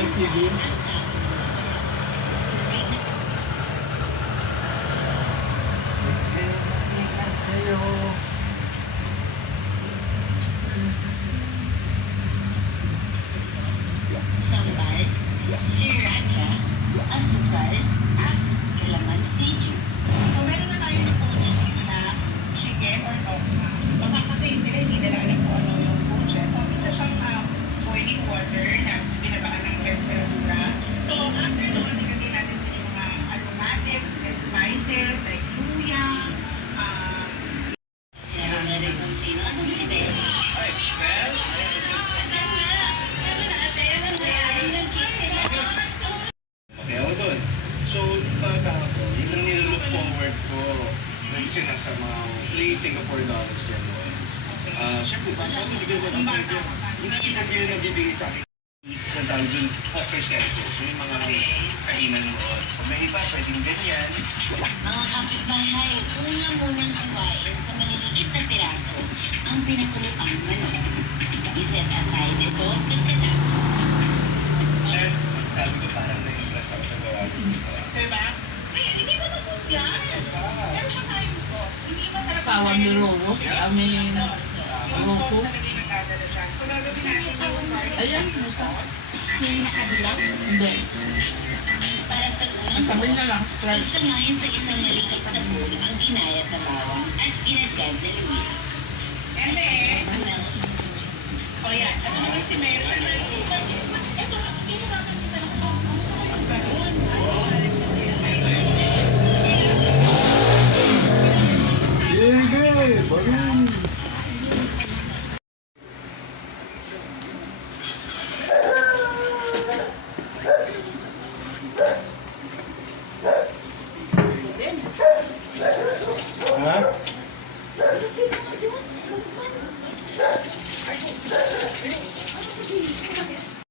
May TV. Sambal, sriracha, asukal, at calamansi juice. So, meron na tayo ng coach dito na chicken or okra. Baka kasi sila hindi nila alam kung ano yung coach. So, isa siyang boiling water na binabaan ng temperatura. So, after noon, ilagay natin din yung mga aromatics and spices like luya, Sinabi na rin kung sino. Ano si Ben? Okay ako doon. So, bata ako, yun ang nilook forward ko nung sinasama ko, play Singapore dollars yan doon. Siyempre, bata ako, bigyan ko ng bata pwede. ka pa. Hindi na bibigay sa akin. Sa tawag dun, poker sessions, yung mga kainan noon. So, may iba, pwedeng ganyan. Mga kapitbahay, una munang hiwain sa maliliit na piraso ang pinakulupang manok. I-set aside ito pagkatapos. Chef, sabi ko parang na-impress ako sa gawa ko. Diba? Ay, hindi ba tapos yan? Meron pa tayo po. Hindi masarap Kawan ni Roro. Kami yung Roko. sauce talaga yung nagdadala siya. So, gagawin natin yung garlic Ayan, sauce. Yung nakabilang, Hindi. para sa unang Sabi na lang. pagsamahin sa isang malikot na bowl ang ginayat na bawang at ginagad na luya. And then, oh yan, ito naman si Mary. Ito, tinurakan kita lang po. Yege! Barun! Ha?